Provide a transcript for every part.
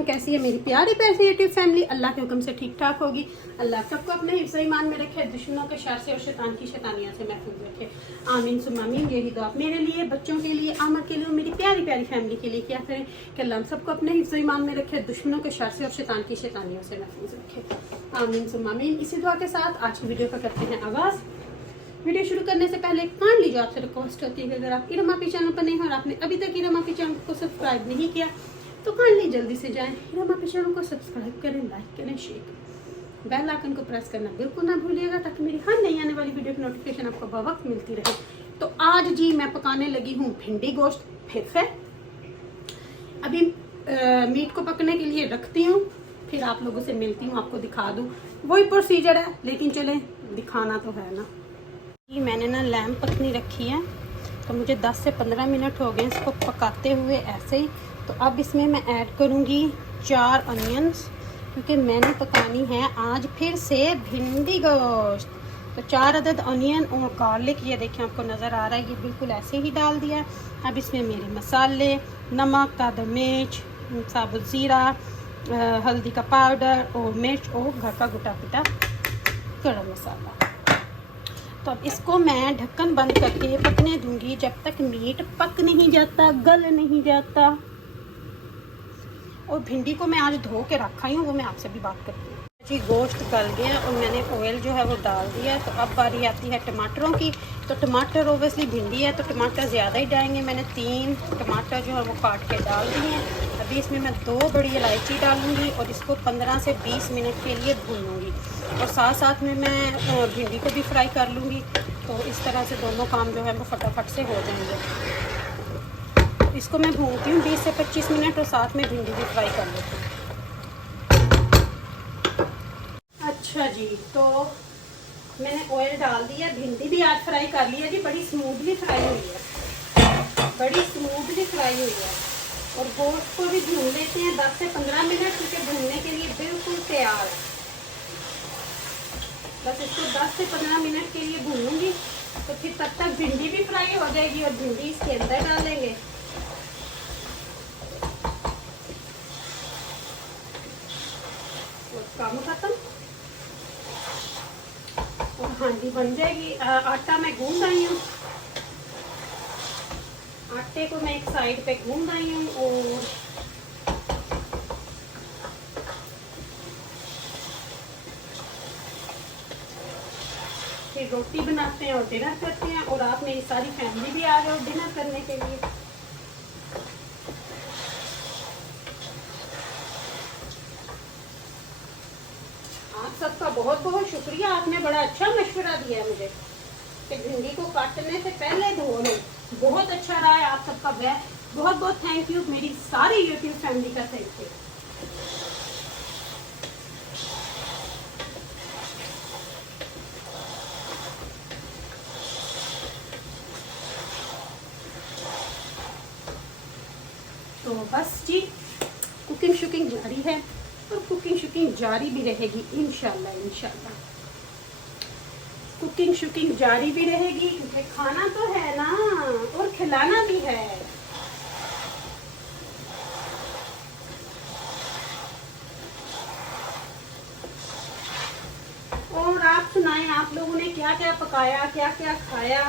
वालेकुम। कैसी है मेरी प्यारी प्यारी यूट्यूब फैमिली? अल्लाह के हुक्म से ठीक ठाक होगी। अल्लाह सबको अपने हिफ्ज़ ईमान में रखे, दुश्मनों के शर से और शैतान की शैतानियों से महफूज रखे। आमीन सुम्मा आमीन। यही दुआ मेरे लिए, बच्चों के लिए, आमर के लिए और मेरी प्यारी प्यारी फैमिली के लिए क्या करें कि अल्लाह सबको अपने हिफ्ज़ ईमान में रखे, दुश्मनों के शर से और शैतान की शैतानियों से महफूज रखे। आमीन सुम्मा आमीन। इसी दुआ के साथ आज की वीडियो का करते हैं आगाज़। वीडियो शुरू करने से पहले काइंडली जो आपसे रिक्वेस्ट होती है कि अगर आप इरमा पी चैनल पर नहीं हो और आपने अभी तक इरमा पी चैनल को सब्सक्राइब नहीं किया तो काइंडली जल्दी से जाएं, इरमा पी चैनल को सब्सक्राइब करें, लाइक करें, शेयर करें, बेल आइकन को प्रेस करना बिल्कुल ना भूलिएगा ताकि मेरी हर नई आने वाली वीडियो की नोटिफिकेशन आपको बवक्त मिलती रहे। तो आज जी मैं पकाने लगी हूँ भिंडी गोश्त फिर से। अभी मीट को पकने के लिए रखती हूँ, फिर आप लोगों से मिलती हूँ, आपको दिखा दूँ। वही प्रोसीजर है लेकिन चले दिखाना तो है ना। मैंने ना लैम्प पकनी रखी है तो मुझे 10 से 15 मिनट हो गए इसको पकाते हुए ऐसे ही। तो अब इसमें मैं ऐड करूँगी 4 अनियंस क्योंकि मैंने पकानी है आज फिर से भिंडी गोश्त। तो 4 अदद अनियन और गार्लिक, ये देखें आपको नज़र आ रहा है, ये बिल्कुल ऐसे ही डाल दिया। अब इसमें मेरे मसाले, नमक, ताज़ा मिर्च, साबुत ज़ीरा, हल्दी का पाउडर और मिर्च और घर का गुटा पिटा गरम मसाला। तो अब इसको मैं ढक्कन बंद करके पकने दूंगी जब तक मीट पक नहीं जाता, गल नहीं जाता। और भिंडी को मैं आज धो के रखा ही हूँ, वो मैं आपसे भी बात करती हूँ जी। गोश्त गल गया और मैंने ऑयल जो है वो डाल दिया। तो अब बारी आती है टमाटरों की। तो टमाटर ओबियसली भिंडी है तो टमाटर ज़्यादा ही डालेंगे। मैंने 3 टमाटर जो है वो काट के डाल दिए हैं। अभी इसमें मैं 2 बड़ी इलायची डालूंगी और इसको 15 से 20 मिनट के लिए भूनूंगी और साथ साथ में मैं भिंडी को भी फ्राई कर लूँगी। तो इस तरह से दोनों काम जो है वो फटाफट से हो जाएंगे। इसको मैं भूनती हूँ 20 से 25 मिनट और साथ में भिंडी भी फ्राई कर लेती हूँ। अच्छा जी, तो मैंने ऑयल डाल दिया, भिंडी भी आज फ्राई कर ली है जी। बड़ी स्मूथली फ्राई हुई है, बड़ी स्मूथली फ्राई हुई है। और गोश्त को भी भून लेते हैं 10 से 15 मिनट क्योंकि भूनने के लिए बिल्कुल तैयार है। बस इसको 10 से 15 मिनट के लिए भूनूंगी तो फिर तब तक भिंडी भी फ्राई हो जाएगी और भिंडी इसके अंदर डालेंगे। काम खत्म और हांडी बन जाएगी। आटा मैं गूंद आई हूँ, आटे को मैं एक साइड पे गूंद आई हूँ और फिर रोटी बनाते हैं और डिनर करते हैं। और आप मेरी सारी फैमिली भी आ गए हो डिनर करने के लिए। आप सबका बहुत बहुत शुक्रिया, आपने बड़ा अच्छा मशवरा दिया मुझे कि भिंडी को काटने से पहले धो लो। बहुत अच्छा रहा है आप सबका, बहुत बहुत थैंक यू मेरी सारी यूट्यूब फैमिली का थैंक यू। तो बस जी कुकिंग शुकिंग जारी है और कुकिंग शुकिंग जारी भी रहेगी इंशाल्लाह। इंशाल्लाह कुकिंग शुकिंग जारी भी रहेगी क्योंकि खाना तो है ना और खिलाना भी है। और आप सुनाएं, आप लोगों ने क्या क्या पकाया, क्या क्या खाया?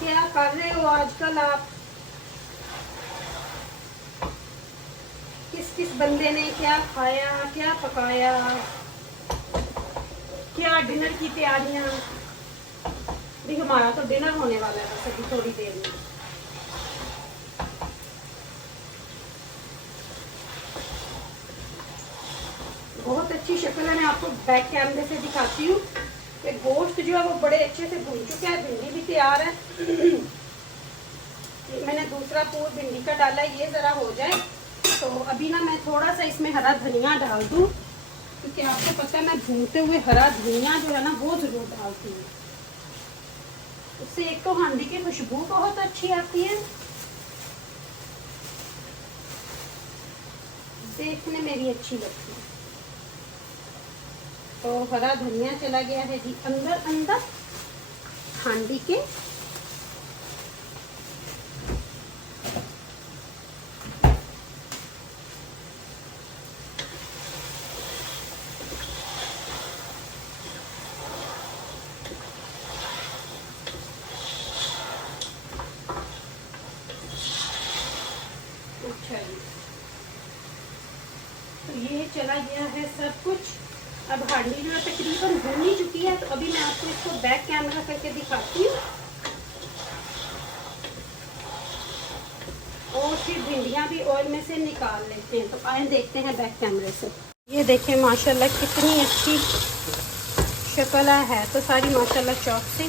क्या कर रहे हो आजकल आप? किस किस बंदे ने क्या खाया, क्या पकाया, क्या डिनर की तैयारियां? भी हमारा तो डिनर होने वाला है बस अभी थोड़ी देर में। बहुत अच्छी शक्ल है, मैं आपको बैक कैमरे से दिखाती हूँ कि गोश्त जो है वो बड़े अच्छे से भून चुका है, भिंडी भी तैयार है। मैंने दूसरा पूर भिंडी का डाला, ये ज़रा हो जाए तो अभी ना मैं थोड़ा सा इसमें हरा धनिया डाल दूँ क्योंकि आपको पता है मैं भूनते हुए हरा धनिया जो है ना वो ज़रूर डालती हूँ। उससे एक तो हांडी की खुशबू बहुत अच्छी आती है, देखने में भी अच्छी लगती है। तो हरा धनिया चला गया है जी अंदर अंदर हांडी के। चला गया है सब कुछ। अब हांडी जो है तकरीबन भून ही चुकी है, तो अभी मैं आपको इसको बैक कैमरा करके दिखाती हूँ और फिर भिंडियाँ भी ऑयल में से निकाल लेते हैं। तो आए देखते हैं बैक कैमरे से। ये देखें माशाल्लाह कितनी अच्छी शक्ल है, तो सारी माशाल्लाह चौक से।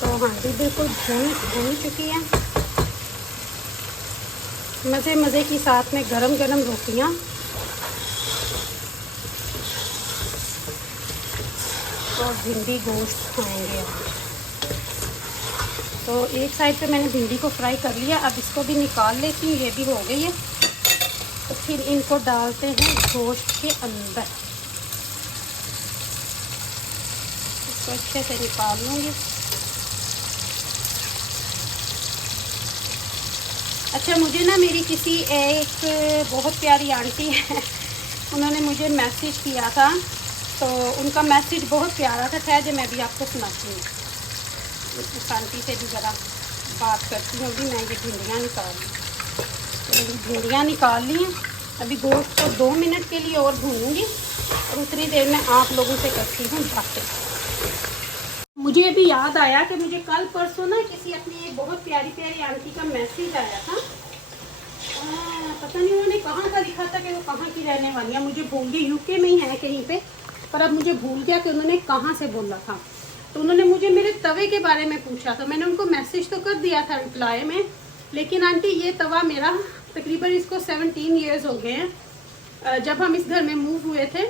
तो हांडी बिल्कुल भून चुकी है। मज़े मज़े की साथ में गरम गरम रोटियाँ और भिंडी गोश्त खाएंगे। तो एक साइड पे मैंने भिंडी को फ्राई कर लिया, अब इसको भी निकाल लेती हूँ, ये भी हो गई है। तो फिर इनको डालते हैं गोश्त के अंदर, इसको अच्छे से निकाल लूँगी। अच्छा, मुझे ना मेरी किसी एक बहुत प्यारी आंटी है, उन्होंने मुझे मैसेज किया था, तो उनका मैसेज बहुत प्यारा था। खैर, जो मैं भी आपको सुनाती हूँ, उस आंटी से भी ज़रा बात करती हूँ। अभी मैं ये भिंडियाँ निकाल ली, तो भिंडियाँ निकाल ली हैं। अभी गोश्त को 2 मिनट के लिए और भूनूंगी और उतनी देर में आप लोगों से करती हूँ बातें। मुझे अभी याद आया कि मुझे कल परसों ना किसी अपनी एक बहुत प्यारी प्यारी आंटी का मैसेज आया था। पता नहीं उन्होंने कहाँ का लिखा था कि वो कहाँ की रहने वाली है, मुझे भूल गई। यूके में ही है कहीं पे, पर अब मुझे भूल गया कि उन्होंने कहाँ से बोला था। तो उन्होंने मुझे मेरे तवे के बारे में पूछा, तो मैंने उनको मैसेज तो कर दिया था रिप्लाई में, लेकिन आंटी ये तवा मेरा तकरीबन इसको 17 ईयर्स हो गए हैं। जब हम इस घर में मूव हुए थे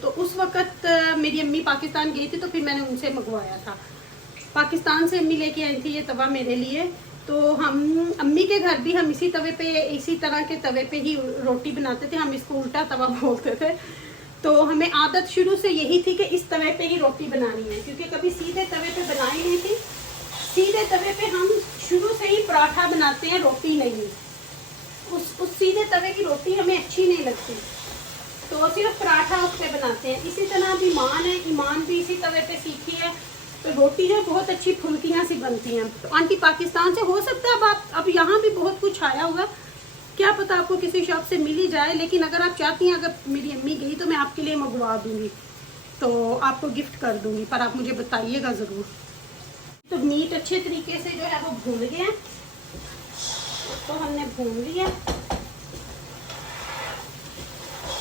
तो उस वक़्त मेरी अम्मी पाकिस्तान गई थी, तो फिर मैंने उनसे मंगवाया था। पाकिस्तान से अम्मी लेके आई थी ये तवा मेरे लिए। तो हम अम्मी के घर भी हम इसी तवे पे, इसी तरह के तवे पे ही रोटी बनाते थे। हम इसको उल्टा तवा बोलते थे। तो हमें आदत शुरू से यही थी कि इस तवे पे ही रोटी बनानी है, क्योंकि कभी सीधे तवे पे बनाई नहीं थी। सीधे तवे पे हम शुरू से ही पराठा बनाते हैं, रोटी नहीं। उस सीधे तवे की रोटी हमें अच्छी नहीं लगती, तो सिर्फ पराठा उस पर बनाते हैं। इसी तरह अब ईमान है, ईमान भी इसी तवे पे सीखी है, तो रोटी जो बहुत अच्छी फुल्कियाँ सी बनती हैं। तो आंटी पाकिस्तान से, हो सकता है अब यहाँ भी बहुत कुछ आया होगा, क्या पता आपको किसी शॉप से मिल ही जाए। लेकिन अगर आप चाहती हैं, अगर मेरी अम्मी गई तो मैं आपके लिए मंगवा दूँगी, तो आपको गिफ्ट कर दूँगी, पर आप मुझे बताइएगा ज़रूर। तो मीट अच्छे तरीके से जो है वो भून गया, तो हमने भून लिया।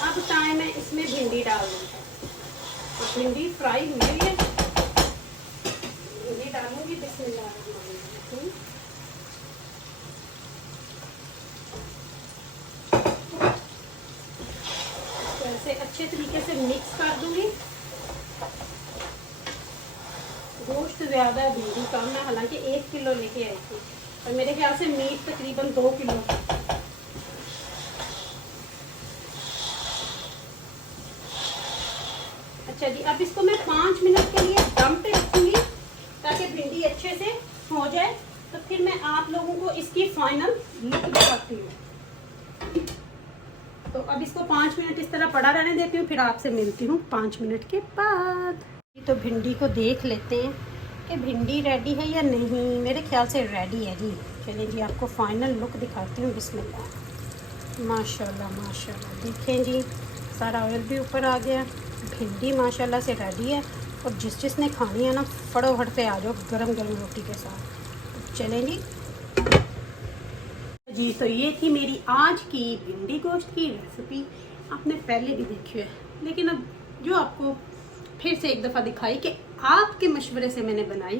अब टाइम है इसमें भिंडी डाल दूँगी। तो भिंडी फ्राई हुई है, भिंडी डालूंगी। बिस्मिल्लाह। ऐसे अच्छे तरीके से मिक्स कर दूंगी। गोश्त ज़्यादा है, भिंडी कम है। हालांकि 1 किलो लेके आई थी, और मेरे ख्याल से मीट तकरीबन 2 किलो। अच्छा जी, अब इसको मैं 5 मिनट के लिए दम पे रखूंगी ताकि भिंडी अच्छे से हो जाए। तो फिर मैं आप लोगों को इसकी फाइनल लुक दिखाती हूँ। तो अब इसको 5 मिनट इस तरह पड़ा रहने देती हूँ, फिर आपसे मिलती हूँ 5 मिनट के बाद। तो भिंडी को देख लेते हैं कि भिंडी रेडी है या नहीं। मेरे ख्याल से रेडी है जी। चलिए जी, आपको फाइनल लुक दिखाती हूँ। बिस्मिल्लाह। माशाल्लाह माशाल्लाह, देखें जी, सारा ऑयल भी ऊपर आ गया। भिंडी माशाल्लाह से रेडी है, और जिसने खानी है ना, फटाफट पे आ जाओ गरम गरम रोटी के साथ। चलें जी, तो ये थी मेरी आज की भिंडी गोश्त की रेसिपी। आपने पहले भी देखी है, लेकिन अब जो आपको फिर से एक दफ़ा दिखाई कि आपके मशवरे से मैंने बनाई,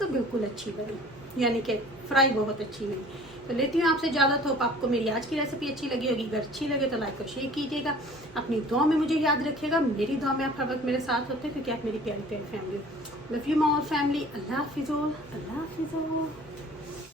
तो बिल्कुल अच्छी बनी, यानी कि फ्राई बहुत अच्छी हुई। तो लेती हूँ आपसे ज़्यादा। तो आपको मेरी आज की रेसिपी अच्छी लगी होगी, अगर अच्छी लगे तो लाइक और शेयर कीजिएगा। अपनी दुआ में मुझे याद रखिएगा। मेरी दुआ में आप हर वक्त मेरे साथ होते हैं, क्योंकि आप मेरी प्यारी प्यारी family. Love you my family. अल्लाह हाफिज़। अल्लाह हाफिज़।